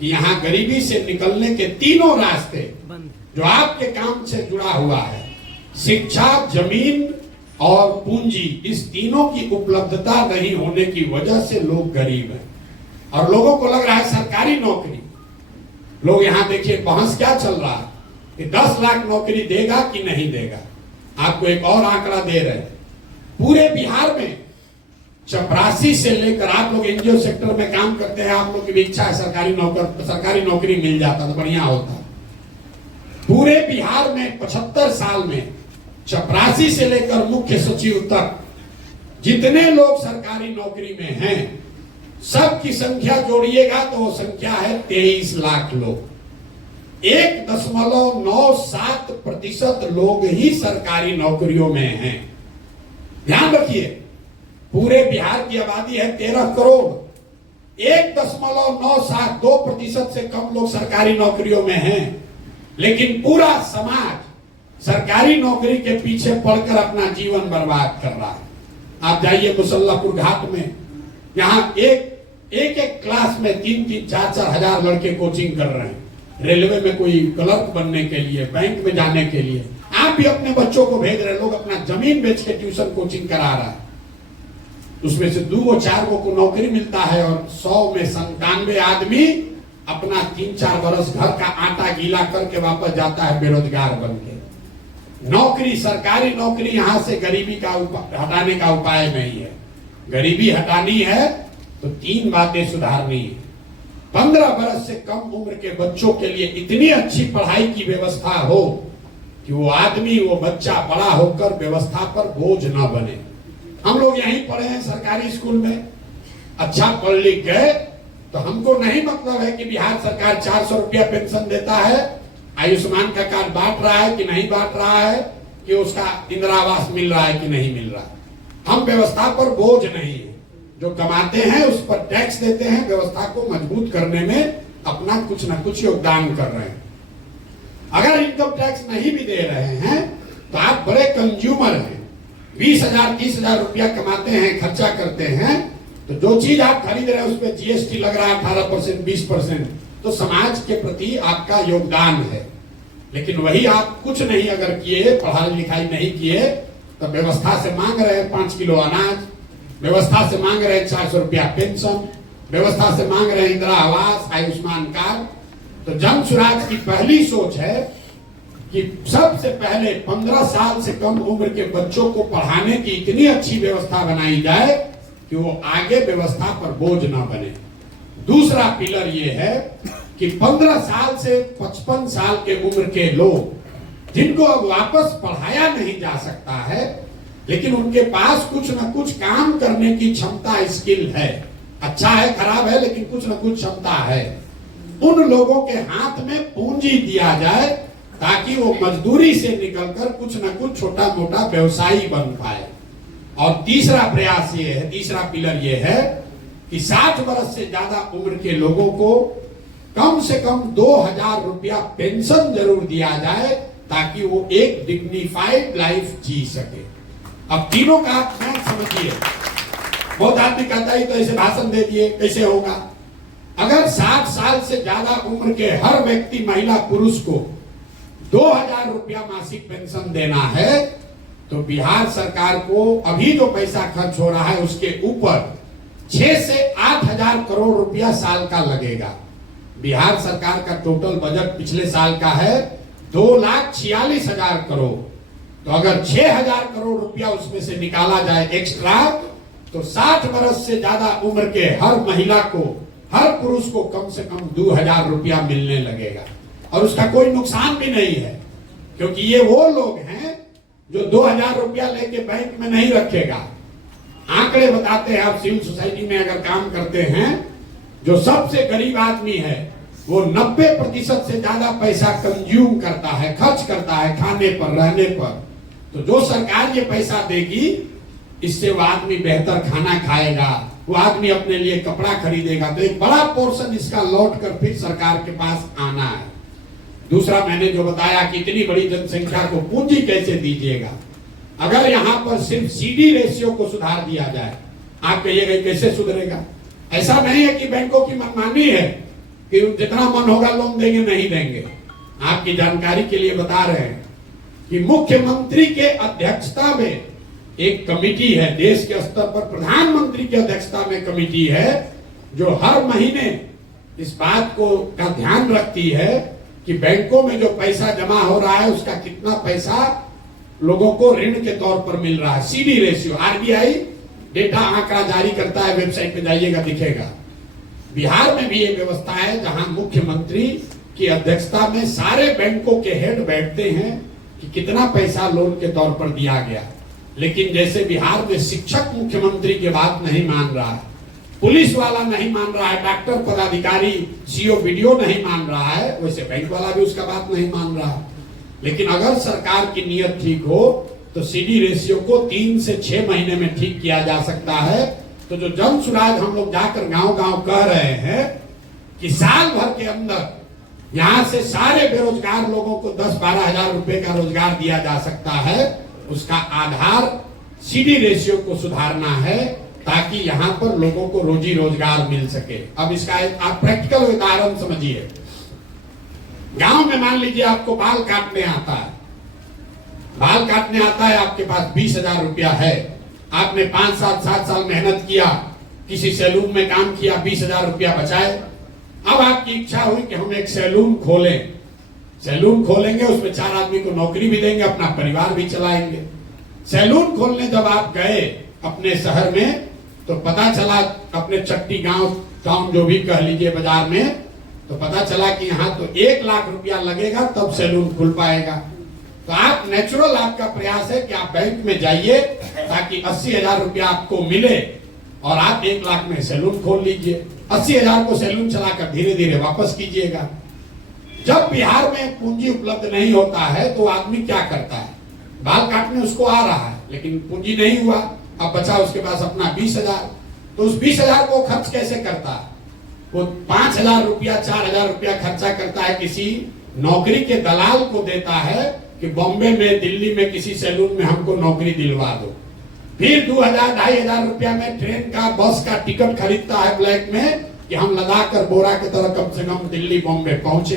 कि यहाँ गरीबी से निकलने के 3 रास्ते जो आपके काम से जुड़ा हुआ है, शिक्षा, जमीन और पूंजी, इस तीनों की उपलब्धता नहीं होने की वजह से लोग गरीब हैं। और लोगों को लग रहा है सरकारी नौकरी, लोग यहाँ देखिए बहस क्या चल रहा है कि 10 लाख नौकरी देगा कि नहीं देगा। आपको एक और आंकड़ा दे रहे हैं, पूरे बिहार में 84 से लेकर, आप लोग एनजीओ सेक्टर में काम करते हैं, आप लोग की भी इच्छा है सरकारी नौकरी मिल जाता तो बढ़िया होता। पूरे बिहार में 75 साल में 84 से लेकर मुख्य सचिव तक जितने लोग सरकारी नौकरी में हैं, सबकी संख्या जोड़िएगा तो वो संख्या है 23 लाख लोग। 1.97% लोग ही सरकारी नौकरियों में हैं। ध्यान रखिए, पूरे बिहार की आबादी है 13 करोड़, 1.972% से कम लोग सरकारी नौकरियों में हैं। लेकिन पूरा समाज सरकारी नौकरी के पीछे पड़कर अपना जीवन बर्बाद कर रहा है। आप जाइए मुसल्लापुर घाट में, यहाँ एक क्लास में 3-3, 4-4 हजार लड़के कोचिंग कर रहे हैं। रेलवे में कोई क्लर्क बनने के लिए, बैंक में जाने के लिए। आप भी अपने बच्चों को भेज रहे, लोग अपना जमीन बेच के ट्यूशन कोचिंग करा रहा है। उसमें से 2-4 को नौकरी मिलता है और 100 में 97 आदमी अपना 3-4 बरस घर का आटा गीला करके वापस जाता है बेरोजगार बन के। नौकरी, सरकारी नौकरी यहां से गरीबी का हटाने का उपाय नहीं है। गरीबी हटानी है तो 3 बातें सुधारनी है। 15 बरस से कम उम्र के बच्चों के लिए इतनी अच्छी पढ़ाई की व्यवस्था हो कि वो आदमी, वो बच्चा बड़ा होकर व्यवस्था पर बोझ न बने। हम लोग यहीं पढ़े हैं सरकारी स्कूल में, अच्छा पढ़ लिख गए, तो हमको नहीं मतलब है कि बिहार सरकार 400 रुपया पेंशन देता है, आयुष्मान का कार्ड बांट रहा है कि नहीं बांट रहा है, कि उसका इंदिरा आवास मिल रहा है कि नहीं मिल रहा है। हम व्यवस्था पर बोझ नहीं है, जो कमाते हैं उस पर टैक्स देते हैं, व्यवस्था को मजबूत करने में अपना कुछ न कुछ योगदान कर रहे हैं। अगर इनकम टैक्स नहीं भी दे रहे हैं तो आप बड़े कंज्यूमर हैं, 20,000 30,000 रुपया कमाते हैं, खर्चा करते हैं, तो जो चीज आप खरीद रहे हैं उस पर जीएसटी लग रहा है 18%, 20%, तो समाज के प्रति आपका योगदान है। लेकिन वही आप कुछ नहीं अगर किए, पढ़ाई लिखाई नहीं किए, तो व्यवस्था से मांग रहे हैं 5 किलो अनाज, व्यवस्था से मांग रहे हैं 400 रुपया पेंशन, व्यवस्था से मांग रहे हैं इंदिरा आवास, आयुष्मान कार्ड। तो जन स्वराज की पहली सोच है कि सबसे पहले 15 साल से कम उम्र के बच्चों को पढ़ाने की इतनी अच्छी व्यवस्था बनाई जाए कि वो आगे व्यवस्था पर बोझ ना बने। दूसरा पिलर ये है कि 15 साल से 55 साल के उम्र के लोग जिनको अब वापस पढ़ाया नहीं जा सकता है, लेकिन उनके पास कुछ न कुछ काम करने की क्षमता, स्किल है, अच्छा है खराब है लेकिन कुछ न कुछ क्षमता है, उन लोगों के हाथ में पूंजी दिया जाए ताकि वो मजदूरी से निकलकर कुछ न कुछ छोटा मोटा व्यवसायी बन पाए। और तीसरा प्रयास ये है, तीसरा पिलर ये है कि 60 वर्ष से ज्यादा उम्र के लोगों को कम से कम 2,000 रुपया पेंशन जरूर दिया जाए ताकि वो एक डिग्निफाइड लाइफ जी सके। अब तीनों का आप समझिए। बहुत आदमी कहता है तो ऐसे भाषण दे दिए, कैसे होगा? अगर 60 साल से ज्यादा उम्र के हर व्यक्ति, महिला पुरुष को 2,000 रुपया मासिक पेंशन देना है तो बिहार सरकार को अभी जो पैसा खर्च हो रहा है उसके ऊपर 6 से 8,000 करोड़ रुपया साल का लगेगा। बिहार सरकार का टोटल बजट पिछले साल का है 2,46,000 करोड़। तो अगर 6,000 करोड़ रुपया उसमें से निकाला जाए एक्स्ट्रा, तो 60 वर्ष से ज्यादा उम्र के हर महिला को, हर पुरुष को कम से कम 2,000 रुपया मिलने लगेगा। और उसका कोई नुकसान भी नहीं है, क्योंकि ये वो लोग हैं जो 2,000 रुपया लेके बैंक में नहीं रखेगा। आंकड़े बताते हैं, आप सिविल सोसाइटी में अगर काम करते हैं, जो सबसे गरीब आदमी है वो 90% से ज्यादा पैसा कंज्यूम करता है, खर्च करता है खाने पर, रहने पर। तो जो सरकार ये पैसा देगी, इससे वो आदमी बेहतर खाना खाएगा, वो आदमी अपने लिए कपड़ा खरीदेगा, तो एक बड़ा पोर्शन इसका लौट कर फिर सरकार के पास आना है। दूसरा, मैंने जो बताया कि इतनी बड़ी जनसंख्या को पूंजी कैसे दीजिएगा? अगर यहां पर सिर्फ सीडी रेशियो को सुधार दिया जाए, आप कहिएगा कैसे सुधरेगा? ऐसा नहीं है कि बैंकों की मनमानी है कि जितना मन होगा लोन देंगे, नहीं देंगे। आपकी जानकारी के लिए बता रहे हैं कि मुख्यमंत्री के अध्यक्षता में एक कमेटी है, देश के स्तर पर प्रधानमंत्री की अध्यक्षता में कमेटी है, जो हर महीने इस बात को का ध्यान रखती है कि बैंकों में जो पैसा जमा हो रहा है उसका कितना पैसा लोगों को ऋण के तौर पर मिल रहा है। सीडी रेशियो, आरबीआई डेटा आंकड़ा जारी करता है, वेबसाइट पे जाइएगा दिखेगा। बिहार में भी ये व्यवस्था है जहां मुख्यमंत्री की अध्यक्षता में सारे बैंकों के हेड बैठते हैं कि कितना पैसा लोन के तौर पर दिया गया। लेकिन जैसे बिहार में शिक्षक मुख्यमंत्री की बात नहीं मान रहा है, पुलिस वाला नहीं मान रहा है, डॉक्टर पदाधिकारी सीओ वीडियो नहीं मान रहा है, वैसे बैंक वाला भी उसका बात नहीं मान रहा है। लेकिन अगर सरकार की नीयत ठीक हो तो सीडी रेशियो को 3 से 6 महीने में ठीक किया जा सकता है। तो जो जन स्वराज हम लोग जाकर गांव गांव कह रहे हैं कि साल भर के अंदर यहाँ से सारे बेरोजगार लोगों को 10-12 हजार रुपए का रोजगार दिया जा सकता है। उसका आधार सीडी रेशियो को सुधारना है ताकि यहाँ पर लोगों को रोजी रोजगार मिल सके। अब इसका एक आप प्रैक्टिकल उदाहरण समझिए। गांव में मान लीजिए आपको बाल काटने आता है, बाल काटने आता है, आपके पास 20,000 रुपया है, आपने 5 साल 7 साल मेहनत किया, किसी सैलून में काम किया, 20,000 रुपया बचाए। अब आपकी इच्छा हुई कि हम एक सैलून खोलें, सैलून खोलेंगे, उसमें 4 आदमी को नौकरी भी देंगे, अपना परिवार भी चलाएंगे। सैलून खोलने जब आप गए अपने शहर में तो पता चला, अपने चट्टी गांव टाउन जो भी कह लीजिए बाजार में, तो पता चला कि यहाँ तो 1 लाख रुपया लगेगा तब सैलून खुल पाएगा। तो आप नेचुरल आपका प्रयास है कि आप बैंक में जाइए ताकि 80,000 रुपया आपको मिले और आप 1 लाख में सैलून खोल लीजिए। 80,000 को सैलून चलाकर धीरे धीरे वापस कीजिएगा। जब बिहार में पूंजी उपलब्ध नहीं होता है तो आदमी क्या करता है, बाल काटने उसको आ रहा है लेकिन पूंजी नहीं हुआ, अब बचा उसके पास अपना 20,000, तो उस 20,000 को खर्च कैसे करता है? वो 5,000 रुपया 4,000 रुपया खर्चा करता है, किसी नौकरी के दलाल को देता है कि बॉम्बे में दिल्ली में किसी सैलून में हमको नौकरी दिलवा दो। फिर 2,000-2,500 रुपया में ट्रेन का बस का टिकट खरीदता है ब्लैक में कि हम लगा कर बोरा की तरह कम से कम दिल्ली बॉम्बे पहुंचे।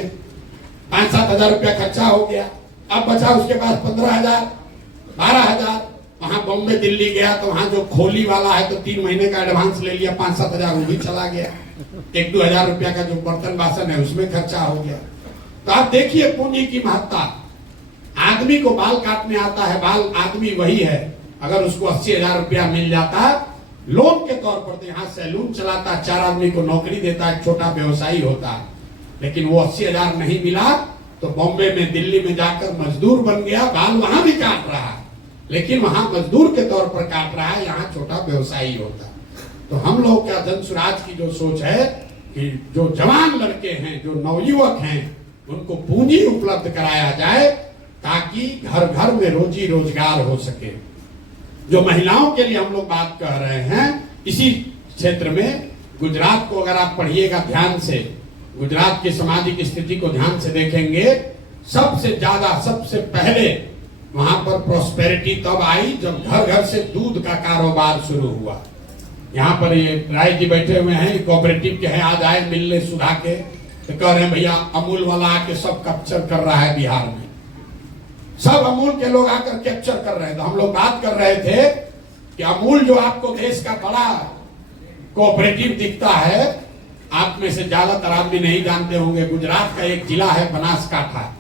5-7 हजार रुपया खर्चा हो गया, अब बचा उसके पास 15,000 12,000। वहां बॉम्बे दिल्ली गया तो वहां जो खोली वाला है तो 3 महीने का एडवांस ले लिया, 5-7 हजार वो भी चला गया। 1-2 हजार रुपया का जो बर्तन बासन है उसमें खर्चा हो गया। तो आप देखिए पूंजी की महत्ता। आदमी को बाल काटने आता है, बाल आदमी वही है, अगर उसको 80,000 रुपया मिल जाता लोन के तौर पर तो यहाँ सैलून चलाता, 4 आदमी को नौकरी देता, एक छोटा व्यवसायी होता। लेकिन वो 80,000 नहीं मिला तो बॉम्बे में दिल्ली में जाकर मजदूर बन गया, बाल वहां भी काट रहा है लेकिन वहां मजदूर के तौर पर काट रहा है, यहाँ छोटा व्यवसायी होता। तो हम लोग का जन स्वराज की जो सोच है कि जो जवान लड़के हैं, जो नवयुवक हैं, उनको पूंजी उपलब्ध कराया जाए ताकि घर घर में रोजी रोजगार हो सके। जो महिलाओं के लिए हम लोग बात कर रहे हैं, इसी क्षेत्र में गुजरात को अगर आप पढ़िएगा ध्यान से, गुजरात की सामाजिक स्थिति को ध्यान से देखेंगे, सबसे ज्यादा सबसे पहले वहां पर प्रोस्पेरिटी तब आई जब घर घर से दूध का कारोबार शुरू हुआ। यहाँ पर ये राय जी बैठे हुए हैं, कोऑपरेटिव के हैं, आज आए मिलने सुधा के, तो कह रहे हैं भैया अमूल वाला आके सब कैप्चर कर रहा है बिहार में, सब अमूल के लोग आकर कैप्चर कर रहे हैं। तो हम लोग बात कर रहे थे कि अमूल जो आपको देश का बड़ा कोऑपरेटिव दिखता है, आप में से ज्यादातर आदमी नहीं जानते होंगे, गुजरात का एक जिला है बनासकाठा।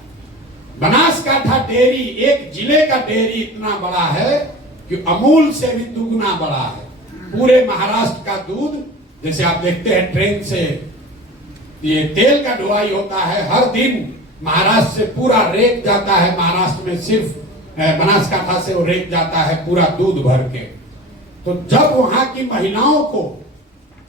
बनासकाठा डेयरी, एक जिले का डेयरी इतना बड़ा है कि अमूल से भी दुगना बड़ा है। पूरे महाराष्ट्र का दूध, जैसे आप देखते हैं ट्रेन से ये तेल का ढुलाई होता है, हर दिन महाराष्ट्र से पूरा रेत जाता है, महाराष्ट्र में सिर्फ बनासकाठा से वो रेत जाता है पूरा दूध भर के। तो जब वहां की महिलाओं को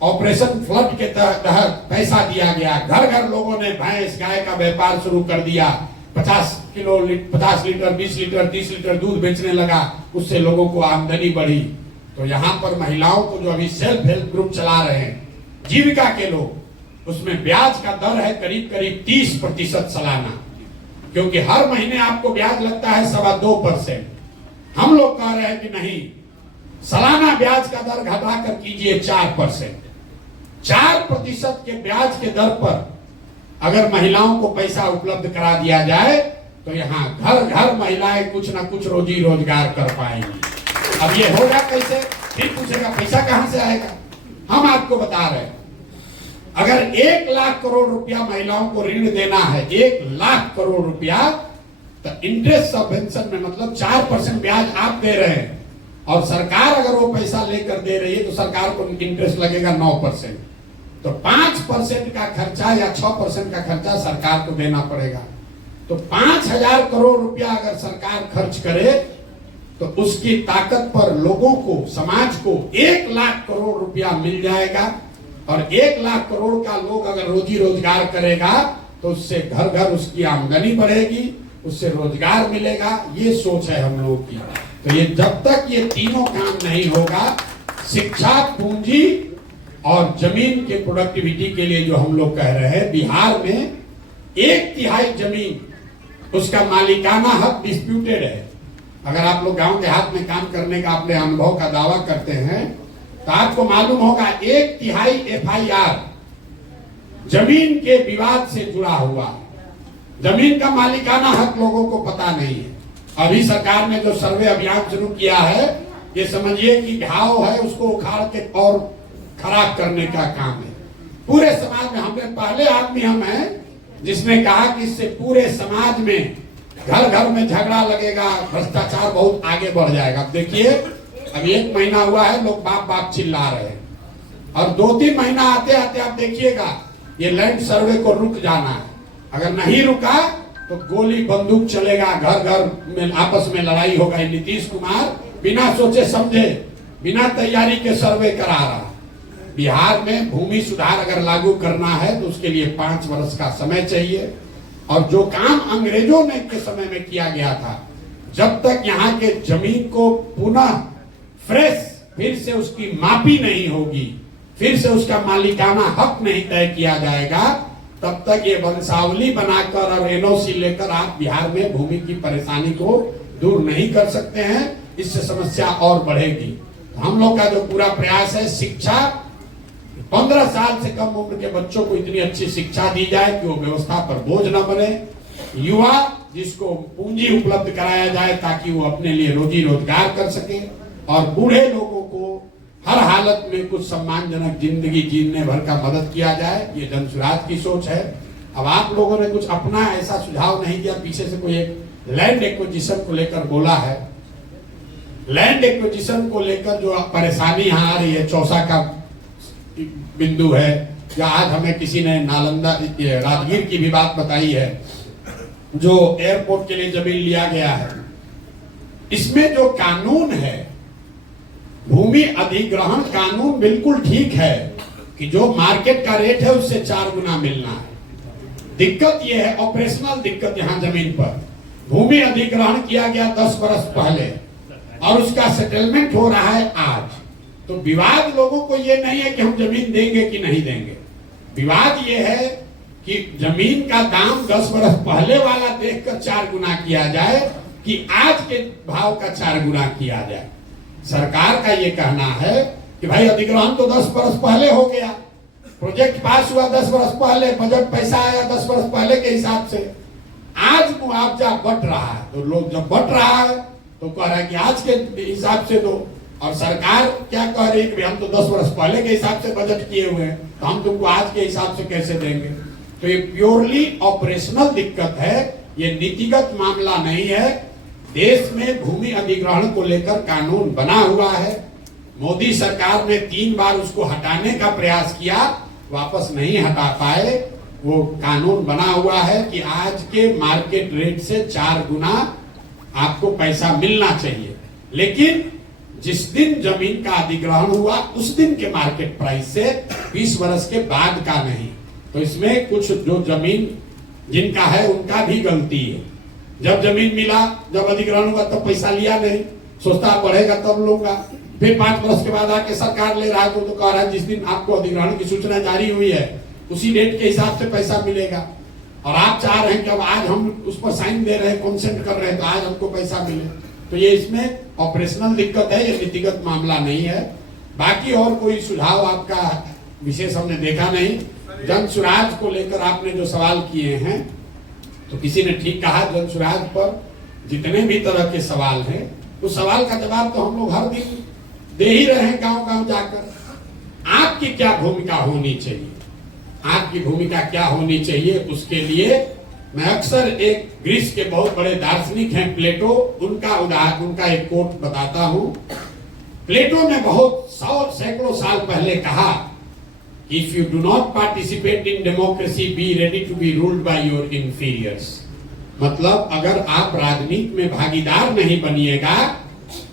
ऑपरेशन फ्लड के तहत पैसा दिया गया, घर घर लोगों ने भैंस गाय का व्यापार शुरू कर दिया, 50 लीटर 20 लीटर 30 लीटर दूध बेचने लगा, उससे लोगों को आमदनी बढ़ी। तो यहाँ पर महिलाओं को जो अभी सेल्फ हेल्प ग्रुप चला रहे हैं, जीविका के लोग, उसमें ब्याज का दर है करीब करीब 30% सालाना, क्योंकि हर महीने आपको ब्याज लगता है 2.25%। हम लोग कह रहे हैं कि नहीं, सालाना ब्याज का दर घटाकर कीजिए 4%। 4% के ब्याज के दर पर अगर महिलाओं को पैसा उपलब्ध करा दिया जाए तो यहाँ घर घर महिलाएं कुछ ना कुछ रोजी रोजगार कर पाएंगी। अब ये होगा कैसे? फिर पूछेगा पैसा कहां से आएगा? हम आपको बता रहे हैं, अगर 1 लाख करोड़ रुपया महिलाओं को ऋण देना है, 1 लाख करोड़ रुपया, तो इंटरेस्ट सबवेंशन में मतलब 4% ब्याज आप दे रहे हैं और सरकार अगर वो पैसा लेकर दे रही है तो सरकार को इंटरेस्ट लगेगा 9%। तो 5% का खर्चा या 6% का खर्चा सरकार को देना पड़ेगा। तो 5,000 करोड़ रुपया अगर सरकार खर्च करे तो उसकी ताकत पर लोगों को, समाज को 1 लाख करोड़ रुपया मिल जाएगा। और 1 लाख करोड़ का लोग अगर रोजी रोजगार करेगा तो उससे घर घर उसकी आमदनी बढ़ेगी, उससे रोजगार मिलेगा। ये सोच है हम लोगों की। तो ये जब तक ये तीनों काम नहीं होगा, शिक्षा, पूंजी और जमीन के प्रोडक्टिविटी के लिए जो हम लोग कह रहे हैं, बिहार में 1/3 जमीन उसका मालिकाना हक डिस्प्यूटेड है। अगर आप लोग गांव देहात में काम करने का अपने अनुभव का दावा करते हैं तो आपको मालूम होगा 1/3 FIR जमीन के विवाद से जुड़ा हुआ। जमीन का मालिकाना हक लोगों को पता नहीं है। अभी सरकार ने जो सर्वे अभियान शुरू किया है, ये समझिए कि घाव है उसको उखाड़ के और खराब करने का काम है। पूरे समाज में हमने पहले आदमी हम हैं जिसने कहा कि इससे पूरे समाज में घर घर में झगड़ा लगेगा, भ्रष्टाचार बहुत आगे बढ़ जाएगा। अब देखिए अब 1 महीना हुआ है, लोग बाप बाप चिल्ला रहे हैं, और 2-3 महीना आते आते आप देखिएगा ये लैंड सर्वे को रुक जाना है। अगर नहीं रुका तो गोली बंदूक चलेगा, घर घर में आपस में लड़ाई होगा। नीतीश कुमार बिना सोचे समझे, बिना तैयारी के सर्वे करा रहा। बिहार में भूमि सुधार अगर लागू करना है तो उसके लिए 5 वर्ष का समय चाहिए, और जो काम अंग्रेजों ने के समय में किया गया था, जब तक यहाँ के जमीन को पुनः फ्रेश फिर से उसकी मापी नहीं होगी, फिर से उसका मालिकाना हक नहीं तय किया जाएगा, तब तक ये वंशावली बनाकर और NOC लेकर आप बिहार में भूमि की परेशानी को दूर नहीं कर सकते हैं। इससे समस्या और बढ़ेगी। हम लोग का जो पूरा प्रयास है, शिक्षा 15 साल से कम उम्र के बच्चों को इतनी अच्छी शिक्षा दी जाए कि वो व्यवस्था पर बोझ न बने। युवा जिसको पूंजी उपलब्ध कराया जाए ताकि वो अपने लिए रोजी रोजगार कर सके, और बूढ़े लोगों को हर हालत में कुछ सम्मानजनक जिंदगी जीने भर का मदद किया जाए। ये जन सुराज की सोच है। अब आप लोगों ने कुछ अपना ऐसा सुझाव नहीं दिया। पीछे से कोई एक लैंड एक्विजिशन को लेकर बोला है। लैंड एक्विजिशन को लेकर जो परेशानी यहाँ आ रही है, चौसा का बिंदु है, या आज हमें किसी ने नालंदा राजगीर की भी बात बताई है, जो एयरपोर्ट के लिए जमीन लिया गया है। इसमें जो कानून है, भूमि अधिग्रहण कानून बिल्कुल ठीक है कि जो मार्केट का रेट है उससे 4 गुना मिलना है। दिक्कत यह है, ऑपरेशनल दिक्कत, यहाँ जमीन पर भूमि अधिग्रहण किया गया 10 वर्ष पहले और उसका सेटलमेंट हो रहा है आज। तो विवाद लोगों को ये नहीं है कि हम जमीन देंगे कि नहीं देंगे। विवाद ये है कि जमीन का दाम 10 वर्ष पहले वाला देखकर 4 गुना किया जाए कि आज के भाव का 4 गुना किया जाए। सरकार का ये कहना है कि भाई अधिग्रहण तो 10 वर्ष पहले हो गया, प्रोजेक्ट पास हुआ 10 वर्ष पहले, बजट पैसा आया 10 वर्ष पहले के हिसाब से, आज मुआवजा बट रहा है। तो लोग जब बट रहा है तो कह रहा है कि आज के हिसाब से दो, और सरकार क्या कह रही है कि हम तो 10 वर्ष पहले के हिसाब से बजट किए हुए हैं, तो हम तुमको आज के हिसाब से कैसे देंगे। तो ये प्योरली ऑपरेशनल दिक्कत है, ये नीतिगत मामला नहीं है। देश में भूमि अधिग्रहण को लेकर कानून बना हुआ है। मोदी सरकार ने 3 बार उसको हटाने का प्रयास किया, वापस नहीं हटा पाए। वो कानून बना हुआ है कि आज के मार्केट रेट से 4 गुना आपको पैसा मिलना चाहिए, लेकिन जिस दिन जमीन का अधिग्रहण हुआ उस दिन के मार्केट प्राइस से, 20 वर्ष के बाद का नहीं। तो इसमें कुछ जो जमीन जिनका है उनका भी गलती है। जब जमीन मिला, जब अधिग्रहण हुआ तब पैसा लिया नहीं, सोचता बढ़ेगा तब लूंगा। फिर 5 वर्ष के बाद आके सरकार ले रहा है तो कह रहा है जिस दिन आपको अधिग्रहण की सूचना जारी हुई है उसी डेट के हिसाब से पैसा मिलेगा। और आप चाह रहे हैं कि अब आज हम उस पर साइन दे रहे हैं, कंसेंट कर रहे हैं, तो आज हमको पैसा मिले। तो ये इसमें ऑपरेशनल दिक्कत है, ये नीतिगत मामला नहीं है। बाकी और कोई सुझाव आपका विशेष हमने देखा नहीं। जन सुराज को लेकर आपने जो सवाल किए हैं, तो किसी ने ठीक कहा, जन सुराज पर जितने भी तरह के सवाल हैं उस सवाल का जवाब तो हम लोग हर दिन दे ही रहे हैं गांव गांव जाकर। आपकी क्या भूमिका होनी चाहिए, आपकी भूमिका क्या होनी चाहिए, उसके लिए मैं अक्सर एक ग्रीस के बहुत बड़े दार्शनिक हैं प्लेटो, उनका एक कोट बताता हूं। प्लेटो ने बहुत सैकड़ों साल पहले कहा, if you do not participate in democracy be ready to be ruled by your inferiors. मतलब अगर आप राजनीति में भागीदार नहीं बनिएगा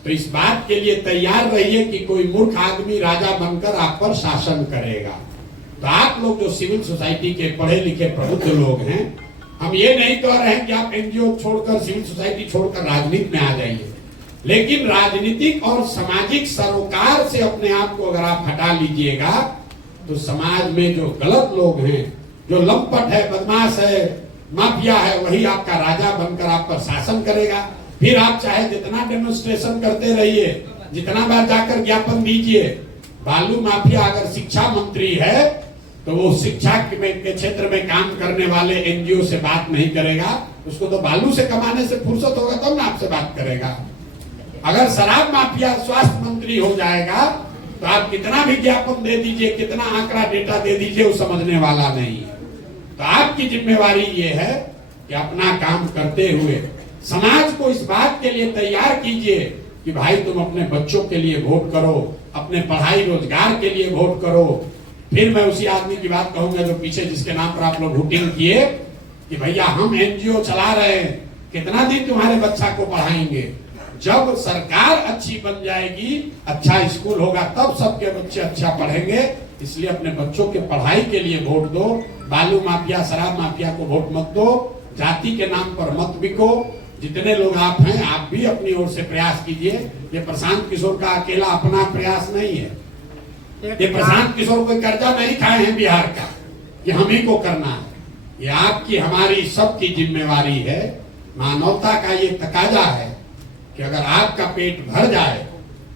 तो इस बात के लिए तैयार रहिए कि कोई मूर्ख आदमी राजा बनकर आप पर शासन करेगा। तो आप लोग जो सिविल सोसाइटी के पढ़े लिखे प्रबुद्ध लोग हैं, हम ये नहीं कह रहे हैं कि आप एनजीओ छोड़कर, सिविल सोसाइटी छोड़कर राजनीति में आ जाइए, लेकिन राजनीतिक और सामाजिक सरोकार से अपने आप को अगर आप हटा लीजिएगा तो समाज में जो गलत लोग हैं, जो लंपट है, बदमाश है, माफिया है वही आपका राजा बनकर आप पर शासन करेगा। फिर आप चाहे जितना डेमोन्स्ट्रेशन करते रहिए, जितना बार जाकर ज्ञापन दीजिए, बालू माफिया अगर शिक्षा मंत्री है तो वो शिक्षा के क्षेत्र में काम करने वाले एनजीओ से बात नहीं करेगा। उसको तो बालू से कमाने से फुर्सत होगा तब ना आपसे बात करेगा। अगर शराब माफिया स्वास्थ्य मंत्री हो जाएगा तो आप कितना भी ज्ञापन दे दीजिए, कितना आंकड़ा डेटा दे दीजिए, वो समझने वाला नहीं है। तो आपकी जिम्मेवारी ये है कि अपना काम करते हुए समाज को इस बात के लिए तैयार कीजिए कि भाई तुम अपने बच्चों के लिए वोट करो, अपने पढ़ाई रोजगार के लिए वोट करो। फिर मैं उसी आदमी की बात कहूंगा जो पीछे जिसके नाम पर आप लोग वोटिंग किए कि भैया हम एनजीओ चला रहे हैं, कितना दिन तुम्हारे बच्चा को पढ़ाएंगे। जब सरकार अच्छी बन जाएगी, अच्छा स्कूल होगा, तब सबके बच्चे अच्छा पढ़ेंगे। इसलिए अपने बच्चों के पढ़ाई के लिए वोट दो। बालू माफिया, शराब माफिया को वोट मत दो। जाति के नाम पर मत बिको। जितने लोग आप हैं, आप भी अपनी ओर से प्रयास कीजिए। ये प्रशांत किशोर का अकेला अपना प्रयास नहीं है। ये प्रशांत किशोर कोई कर्जा नहीं खाए हैं बिहार का कि हम ही को करना है। ये आपकी हमारी सबकी जिम्मेवारी है। मानवता का ये तकाजा है कि अगर आपका पेट भर जाए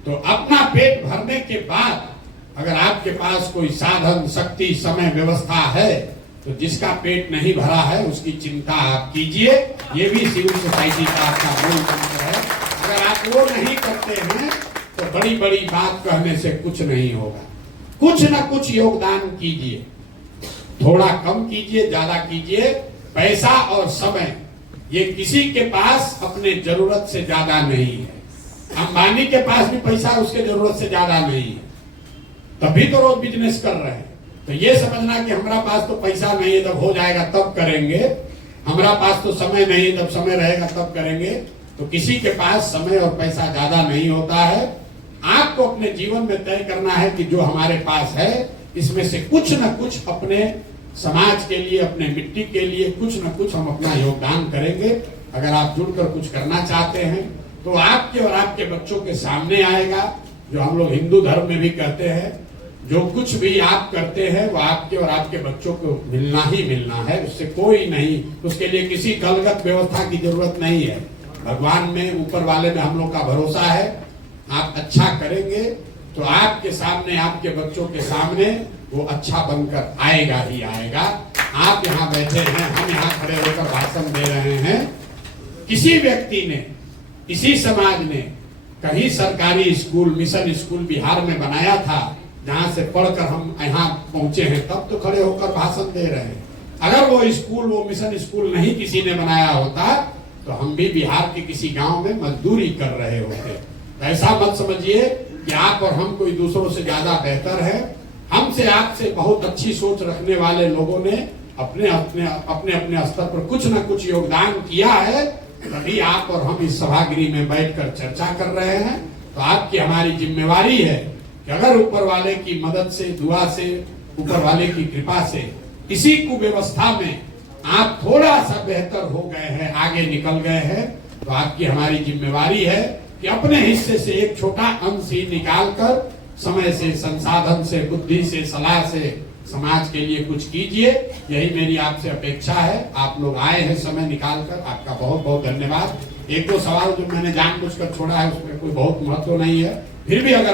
तो अपना पेट भरने के बाद अगर आपके पास कोई साधन, शक्ति, समय, व्यवस्था है तो जिसका पेट नहीं भरा है उसकी चिंता आप कीजिए। ये भी सिविल सोसाइटी का आपका मूल मंत्र है। अगर आप वो नहीं करते हैं तो बड़ी बड़ी बात कहने से कुछ नहीं होगा। कुछ ना कुछ योगदान कीजिए, थोड़ा कम कीजिए, ज्यादा कीजिए। पैसा और समय ये किसी के पास अपने जरूरत से ज्यादा नहीं है। अंबानी के पास भी पैसा उसके जरूरत से ज्यादा नहीं है, तभी तो रोज बिजनेस कर रहे हैं। तो ये समझना कि हमारा पास तो पैसा नहीं है, जब हो जाएगा तब करेंगे, हमारा पास तो समय नहीं है, जब समय रहेगा तब करेंगे। तो किसी के पास समय और पैसा ज्यादा नहीं होता है। आपको अपने जीवन में तय करना है कि जो हमारे पास है इसमें से कुछ न कुछ अपने समाज के लिए, अपने मिट्टी के लिए कुछ न कुछ हम अपना योगदान करेंगे। अगर आप जुड़कर कुछ करना चाहते हैं तो आपके और आपके बच्चों के सामने आएगा। जो हम लोग हिंदू धर्म में भी कहते हैं, जो कुछ भी आप करते हैं वो आपके और आपके बच्चों को मिलना ही मिलना है, उससे कोई नहीं, उसके लिए किसी कलगत व्यवस्था की जरूरत नहीं है। भगवान में, ऊपर वाले में हम लोग का भरोसा है। आप अच्छा करेंगे तो आपके सामने, आपके बच्चों के सामने वो अच्छा बनकर आएगा ही आएगा। आप यहाँ बैठे हैं, हम यहाँ खड़े होकर भाषण दे रहे हैं। किसी व्यक्ति ने, किसी समाज ने कहीं सरकारी स्कूल, मिशन स्कूल बिहार में बनाया था जहां से पढ़कर हम यहाँ पहुंचे हैं, तब तो खड़े होकर भाषण दे रहे हैं। अगर वो स्कूल, वो मिशन स्कूल नहीं किसी ने बनाया होता तो हम भी बिहार के किसी गांव में मजदूरी कर रहे होते। ऐसा मत समझिए कि आप और हम कोई दूसरों से ज्यादा बेहतर है। हमसे, आपसे बहुत अच्छी सोच रखने वाले लोगों ने अपने अपने स्तर पर कुछ न कुछ योगदान किया है, तभी आप और हम इस सभागृह में बैठकर चर्चा कर रहे हैं। तो आपकी हमारी जिम्मेवारी है कि अगर ऊपर वाले की मदद से, दुआ से, ऊपर वाले की कृपा से इसी कुव्यवस्था में आप थोड़ा सा बेहतर हो गए हैं, आगे निकल गए हैं, तो आपकी हमारी जिम्मेवारी है कि अपने हिस्से से एक छोटा अंश ही निकालकर समय से, संसाधन से, बुद्धि से, सलाह से समाज के लिए कुछ कीजिए। यही मेरी आपसे अपेक्षा है। आप लोग आए हैं समय निकालकर, आपका बहुत बहुत धन्यवाद। एक दो सवाल जो मैंने जानबूझकर छोड़ा है उसमें कोई बहुत महत्व नहीं है, फिर भी अगर